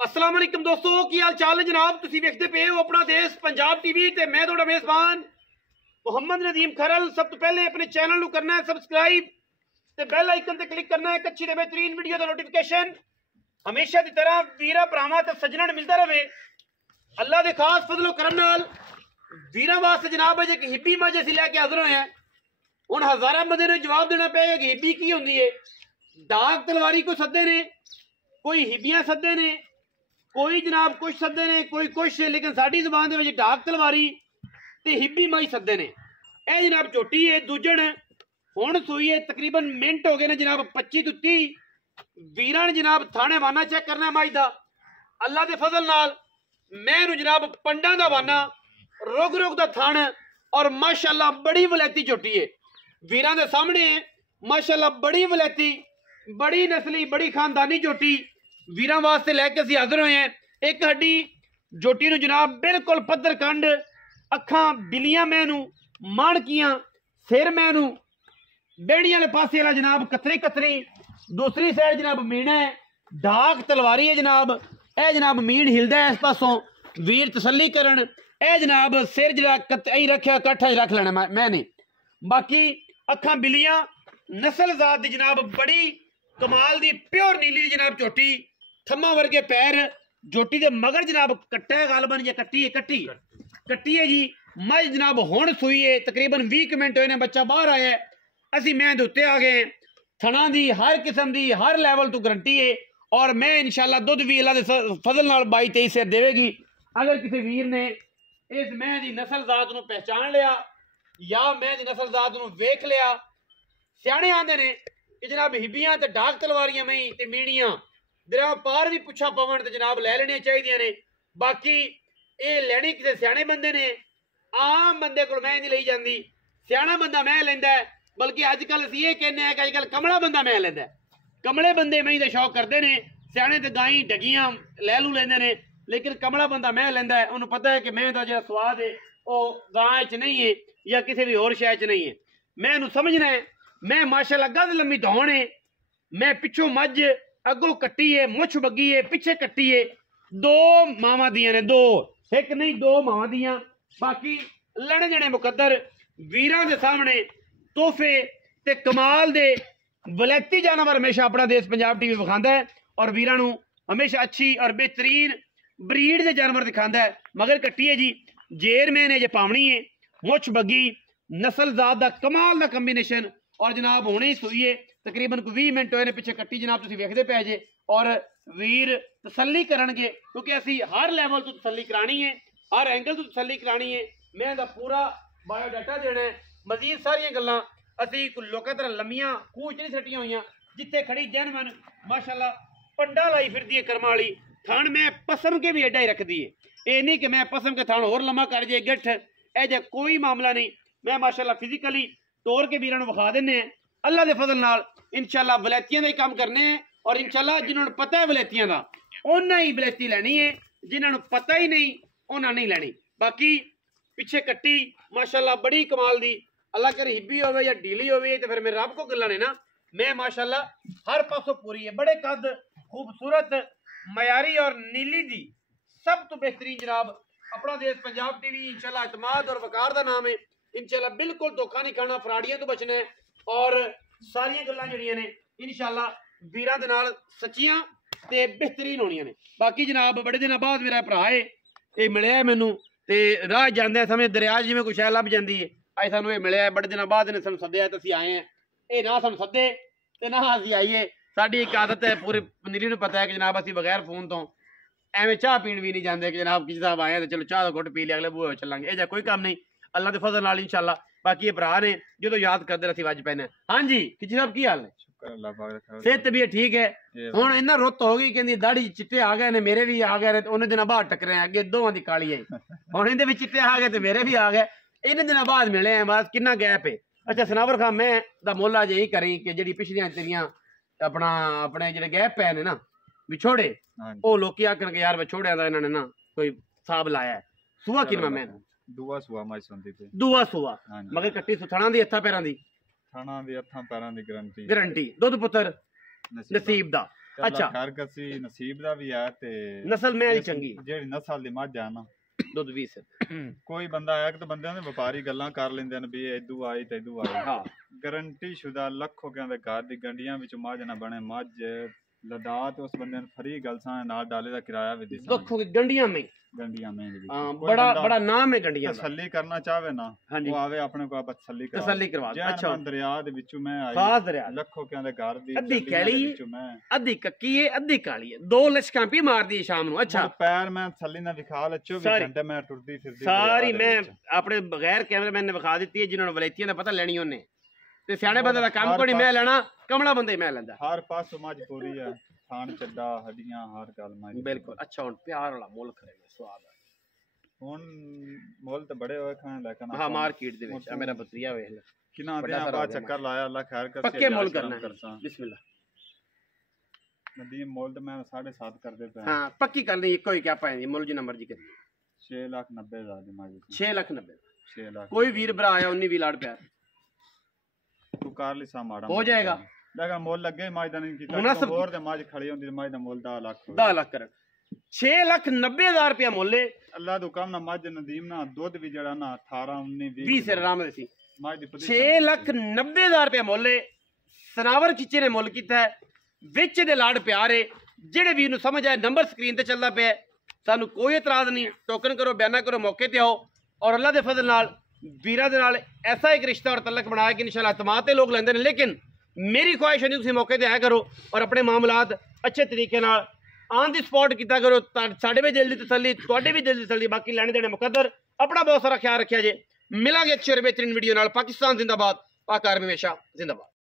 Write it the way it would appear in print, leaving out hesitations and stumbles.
अस्सलाम वालेकुम दोस्तों, की हाल चाल है जनाब। तुसीं वेखदे पे हो अपना देश पंजाब टीवी ते मैं तुहाडा मेज़बान मुहम्मद नदीम खरल। सब तो पहले अपने चैनल नूं करना है सबसक्राइब ते बैल आइकन ते क्लिक करना है एक अच्छी ते बेहतरीन वीडियो दा नोटिफिकेशन हमेशा की तरह वीरा भरावां ते सज्जनां नूं मिलदा रहे। अल्लाह दे खास फजलो करम नाल वीरां वास्ते जनाब अज एक हिब्बी मज असीं लैके हाज़र होए हैं। हुण हज़ारां बंदे नूं जवाब देना पेगा कि हिब्बी की हुंदी है। डाक तलवारी को सद्दे ने, कोई हिब्बियां सद्दे ने, कोई जनाब कुछ सद्दे ने, कोई कुछ, लेकिन साडी ज़बान दे विच डाक तलवारी ते हिब्बी माई सद्दे ने। ए जनाब झोटी है दूजण हुण सूई है, तकरीबन मिनट हो गए ने जनाब 25 तो 30। वीरां ने जनाब थाने वाना चेक करना माई दा। अल्लाह दे फजल नाल मैं नूं जनाब पंडां दा वाना रुग रुग दा थान और माशाअल्लाह बड़ी वलैती झोटी है। वीरां दे सामने माशाअल्लाह बड़ी वलैती, बड़ी नस्ली, बड़ी खानदानी झोटी वीरां वास्ते लैके असीं हाज़र होए हैं। एक हड्डी झोटी नूं जनाब बिल्कुल पत्थर कंड, अखां बिलियां मैनू, माणकियां, सिर मैनू, बेड़ी वाले पासे वाला जनाब कतरी कतरी, दूसरी साइड जनाब मीना है, डाक तलवारी है जनाब। ए जनाब मीन हिलदा है इस पासों, वीर तसल्ली करन। ए जनाब सिर जरा कतई रखा कट्ठा रख लेना मैंने। बाकी अखां बिलियां, नस्ल जात दी जनाब बड़ी कमाल दी प्योर नीली दी जनाब झोटी, थम्मा वर्गे पैर, झोटी दे मगर जनाब कट्टा है गालबन, या कट्टी है, कट्टी है जी। मज जनाब हुण सूई है, तकरीबन 20 मिनट होए ने, बच्चा बाहर आया है, असीं मैं दे उत्ते आ गए हैं। थणा दी हर किस्म दी हर लैवल तो गारंटी है और मैं इंशाल्लाह दुध भी अल्लाह दे फजल नाल 22-23 सिर देवेगी। अगर किसी वीर ने इस मैं दी नस्ल जात नूं पहचान लिया या मैं दी नस्ल जात नूं वेख लिया, सियाणे आंदे ने कि जनाब हिब्बियां ते डाक तलवारियां मई ते मीणियां दरिया पार भी पुछा पवन ते जनाब लै लेनियां चाहिदियां ने। बाकी ये लैनी किसी सियाणे बंदे ने, आम बंदे को मैं नहीं ली जाती। सियाणा बंदा मैं लैंदा है, बल्कि अजकल असीं ये कहने कि अजकल कमला बंदा मैं लैंदा है। कमले बंदे मई दा शौक करते हैं, सियाणे ते गाई डगियां लै लू लेंदे ने, लेकिन कमला बंदा मैं लैंदा है। उन्होंने पता है कि मैं दा जो स्वाद है वह गां च नहीं है या किसी भी होर शै च नहीं है। मैं इन्हूं समझना है, मैं माशाअल्लाह गद लम्मी दौड़ है, मैं पिछों मज अगों कट्टी है, मुछ बग्गी है, पिछे कट्टी है, दो मावां दियां ने, दो एक नहीं दो मावां दियां। बाकी लड़े जने मुकद्दर वीरां दे सामने तोहफे ते कमाल दे वलैती जानवर हमेशा अपना देश पंजाब टीवी विखांदा है और वीरां नूं हमेशा अच्छी और बेहतरीन ब्रीड दे जानवर दिखांदा है। मगर कट्टी है जी, जेर में ने जे पावनी है, मुछ बग्गी, नस्ल जात दा कमाल दा कॉम्बीनेशन। और जनाब हुणे ही सूई है, तकरीबन 20 मिनट होए ने, पिछे कट्टी जनाब तुसीं वेखदे पै जे। और वीर तसल्ली करनगे क्योंकि असीं हर लैवल तो तसल्ली करानी है, हर एंगल तो तसल्ली करानी है। मैं दा पूरा बायोडाटा देना है, मजीद सारियां गल्लां असीं लोकां तरह लम्मियां खूह च नहीं सट्टियां होईयां। जिथे खड़ी जैनवन माशाअल्लाह पंडा लाई फिरदी है कर्मा वाली, थान मैं पसम के भी एडा ही रखदी है। ये नहीं कि मैं पसम के थान होर लम्मा कर जे गिठ, ए जे कोई मामला नहीं। मैं माशाअल्लाह फिजिकली तोड़ के वीरां नूं विखा दिंदे हैं। अल्लाह दे फजल नाल इंशाअल्लाह वलैतियां दा ही काम करने हैं और इंशाअल्लाह जिन्होंने पता है वलैतियां दा उन्हां ही वलैती लैनी है, जिन्होंने पता ही नहीं उन्हां नहीं लैनी। बाकी पिछे कट्टी माशाअल्लाह बड़ी कमाल दी, अल्लाह करे हिब्बी होवे या ढीली होवे तो फिर मेरे रब को गल्लां ने ना। मैं माशाअल्लाह हर पासों पूरी है, बड़े कद खूबसूरत मयारी और नीली दी सब तो बेहतरीन जनाब अपना देश पंजाब टीवी इंशाअल्लाह इतमाद और वकार दा नाम है। इंशाअल्लाह बिल्कुल धोखा नहीं खाना, फराड़ियां तो बचना है और सारियां गल्लां जिहड़ियां ने इंशाअल्लाह वीरां दे नाल सच्चियां ते बेहतरीन होणियां ने। बाकी जनाब बड़े दिनों बाद मेरा भरा है ये मिलिया मैनू ते राह जांदे समय दरिया जिवें कोई शै लभ जांदी है, अज सानू ये मिलिया बड़े दिनों बाद इन्हें सानू सद्दिया ते असीं आए हैं। ये ना सानू सद्दे ते ना असीं आइए, साडी एक आदत है, पूरे नीली नूं पता है कि जनाब असीं बगैर फोन तो एवें चाह पीण भी नहीं जाते कि जनाब किसी साहब आए तो चलो चाह का घुट पी लिया, अगले बूहे चलांगे। ये कोई काम नहीं, अल्लाह के फजल नाल इंशाअल्लाह। बाकी ये भरा ने जो याद करते असीं वज पैने। हाँ जी किची साहब की हाल है? सेहत तबीयत ठीक है? हुण इन्ना रुत हो गई कहंदी दाढ़ी चिट्टे आ गए ने, मेरे भी आ गए ने, उन्हें दिनों बाद टकरे अगे दोवां दी काली आई, हुण इहदे भी चिट्टे आ गए ते मेरे भी आ गए, इन्हें दिनों बाद मिले हैं। बस किन्ना गैप है। अच्छा सनावर खान मैं दा मोला अज यही करी कि जिहड़ी पिछलियां तेरियां अपना अपने जिहड़े गैप पै ने ना विछोड़े, ओ लोकी आखन यार विछोड़ियां दा इन्हां ने ना कोई हिसाब लाया है। सूआ किनवा मैं दूआ सुआ मज सुनदी पे दूआ सुआ मगर कट्टी सुथणा दी हत्थां पैरां दी, थाना दी हत्थां पैरां दी गारंटी गारंटी। दुध पुत्र नसीब दा ਅੱਛਾ। ਖੈਰ ਕਸੀ ਨਸੀਬ ਦਾ ਵੀ ਹੈ ਤੇ ਨਸਲ ਮੈਂ ਦੀ ਚੰਗੀ ਜਿਹੜੀ ਨਸਲ ਦੀ ਮੱਝ ਆ ਨਾ ਦੁੱਧ 20 ਕੋਈ ਬੰਦਾ ਆਇਆ ਕਿ ਬੰਦਿਆਂ ਦੇ ਵਪਾਰੀ ਗੱਲਾਂ ਕਰ ਲੈਂਦੇ ਨੇ ਵੀ ਇਦੂ ਆਈ ਤੇ ਇਦੂ ਆਈ। ਹਾਂ ਗਰੰਟੀ ਸ਼ੁਦਾ ਲੱਖੋਂ ਦੇ ਘਰ ਦੀ ਗੰਡੀਆਂ ਵਿੱਚ ਮੱਝ ਨਾ ਬਣੇ ਮੱਝ ਲਦਾਤ ਉਸ ਬੰਦੇ ਨੂੰ ਫਰੀ ਗਲਸਾਂ ਨਾਲ ਡਾਲੇ ਦਾ ਕਿਰਾਇਆ ਵੀ ਦਿਸਾਂ ਲੱਖੋਂ ਦੀ ਗੰਡੀਆਂ में ਗੰਡੀਆਂ में हाँ बड़ा बड़ा नाम है गंडियां दा ਤਸੱਲੀ ਕਰਨਾ ਚਾਹਵੇ ਨਾ ਉਹ ਆਵੇ ਆਪਣੇ ਕੋਲ ਤਸੱਲੀ करवा अच्छा ਦਰਿਆ ਦੇ ਵਿੱਚੋਂ ਮੈਂ ਆਈ ਖਾਸ ਦਰਿਆ ਲੱਖੋਂ ਦੇ ਘਰ ਦੀ ਅੱਧੀ ਕੈਲੀ ਵਿੱਚੋਂ ਮੈਂ ਅੱਧੀ ਕੱਕੀ ਹੈ ਅੱਧੀ ਕਾਲੀ ਹੈ ਦੋ ਲਸ਼ਕਾਂ ਪੀ ਮਾਰਦੀ ਹੈ ਸ਼ਾਮ ਨੂੰ ਅੱਛਾ ਪੈਰ ਮੈਂ ਥੱਲੇ ਨਾ ਵਿਖਾ ਲੈ 24 ਘੰਟੇ ਮੈਂ ਟੁਰਦੀ ਫਿਰਦੀ ਸਾਰੀ ਮੈਂ ਆਪਣੇ ਬਗੈਰ ਕੈਮਰਾਮੈਨ ਨੇ ਵਿਖਾ ਦਿੱਤੀ ਹੈ ਜਿਨ੍ਹਾਂ ਨੂੰ ਵਲੈਤੀਆਂ ਦਾ ਪਤਾ ਲੈਣੀ ਉਹਨੇ ਤੇ ਸਿਆਣੇ ਬੰਦੇ ਦਾ ਕੰਮ ਕੋਈ ਨਹੀਂ ਮੈਂ ਲੈਣਾ ਕਮਲਾ ਬੰਦੇ ਮੈਂ ਲੈਂਦਾ ਹਰ ਪਾਸੋਂ ਮੱਝ ਪੂਰੀ ਹੈ ਖਾਣ ਚੱਡਾ ਹੱਡੀਆਂ ਹਰ ਗੱਲ ਮੈਂ ਬਿਲਕੁਲ ਅੱਛਾ ਹੁਣ ਪਿਆਰ ਵਾਲਾ ਮੁੱਲ ਕਰੇਗਾ ਸਵਾਦ ਹੁਣ ਮੁੱਲ ਤੇ ਬੜੇ ਹੋਏ ਖਾਣ ਲੇਕਿਨ ਹਾਂ ਮਾਰਕੀਟ ਦੇ ਵਿੱਚ ਆ ਮੇਰਾ ਬਤਰੀਆ ਵੇਖ ਲੈ ਕਿੰਨਾ ਦੇ ਆਪਾਂ ਚੱਕਰ ਲਾਇਆ ਅੱਲਾ ਖੈਰ ਕਰ ਪੱਕੇ ਮੁੱਲ ਕਰਨਾ ਹੈ ਬਿਸਮਿਲ੍ਲਾ ਨਦੀਮ ਮੁੱਲ ਤੇ ਮੈਂ 7.5 ਕਰਦੇ ਪਏ ਹਾਂ ਪੱਕੀ ਕਰਨੀ ਇੱਕੋ ਹੀ ਕਿਆ ਪਾਏਗੀ ਮੁੱਲ ਜਿੰਨਾ ਮਰਜ਼ੀ ਕਰੀ 6,90,000 ਦੀ ਮਾਜੀ 6,90,000 6 ਲੱਖ ਕੋਈ ਵੀਰ ਭਰਾ ਆਇਆ 19 20 ਲਾੜ ਪਿਆਰ ਤੂੰ ਕਰ ਲਈ ਸਾ ਮਾੜਾ ਹੋ ਜਾਏਗਾ ਲੇਕਿਨ ਮੁੱਲ ਲੱਗੇ ਮਾਜ ਦਾ ਨਹੀਂ ਕੀਤਾ ਮੁਨਾਸਿਬ ਹੋਰ ਦੇ ਮਾਜ ਖੜੀ ਹੁੰਦੀ ਮਾਜ ਦਾ ਮੁੱਲ 10 ਲੱਖ 10 ਲੱਖ ਕਰ 6,90,000 ਰੁਪਇਆ ਮੁੱਲ ਹੈ ਅੱਲਾ ਦਾ ਹੁਕਮ ਨਾ ਮੱਝ ਨਦੀਮ ਨਾ ਦੁੱਧ ਵੀ ਜਿਹੜਾ ਨਾ 18 19 20 ਸਿਰ ਆਰਾਮ ਦੇ ਸੀ ਮਾਜ ਦੀ 6,90,000 ਰੁਪਇਆ ਮੁੱਲ ਹੈ ਸਨਾਵਰ ਚੀਚੇ ਨੇ ਮੁੱਲ ਕੀਤਾ ਹੈ ਵਿੱਚ ਦੇ ਲਾੜ ਪਿਆਰ ਹੈ ਜਿਹੜੇ ਵੀਰ ਨੂੰ ਸਮਝ ਆਏ ਨੰਬਰ ਸਕਰੀਨ ਤੇ ਚੱਲਦਾ ਪਿਆ ਸਾਨੂੰ ਕੋਈ ਇਤਰਾਜ਼ ਨਹੀਂ ਟੋਕਨ ਕਰੋ ਬਿਆਨਾ ਕਰੋ ਮੌਕੇ ਤੇ ਆਓ ਔਰ ਅੱਲਾ ਦੇ ਫਜ਼ਲ ਨਾਲ ਵੀਰਾਂ ਦੇ ਨਾਲ ਐਸਾ ਇੱਕ ਰਿਸ਼ਤਾ ਔਰ ਤਲਕ ਬਣਾਇਆ ਕਿ ਇਨਸ਼ਾਅੱਲਾ ਤਮਾਤ ਤੇ ਲੋਕ ਲੈਂਦੇ ਨੇ ਲੇਕਿਨ ਮੇਰੀ ਖੁਆਇਸ਼ ਹੈ ਤੁਸੀਂ ਮੌਕੇ ਤੇ ਆਇਆ ਕਰੋ ਔਰ ਆਪਣੇ ਮਾਮਲਾਤ ਅੱਛੇ ਤਰੀਕੇ ਨਾਲ ਆਨ ਦੀ ਸਪੌਟ ਕੀਤਾ ਕਰੋ ਸਾਡੇ ਵੀ ਦਿਲ ਦੀ ਤਸੱਲੀ ਤੁਹਾਡੇ ਵੀ ਦਿਲ ਦੀ ਤਸੱਲੀ ਬਾਕੀ ਲੈਣੇ ਦੇਣੇ ਮੁਕੱਦਰ ਆਪਣਾ ਬਹੁਤ ਸਾਰਾ ਖਿਆਲ ਰੱਖਿਆ ਜੇ ਮਿਲਾਂਗੇ ਅੱਛੇ ਔਰ ਬਿਹਤਰੀਨ ਵੀਡੀਓ ਨਾਲ ਪਾਕਿਸਤਾਨ ਜ਼ਿੰਦਾਬਾਦ ਪਾਕ ਆਰਮੀ ਹਮੇਸ਼ਾ ਜ਼ਿੰਦਾਬਾਦ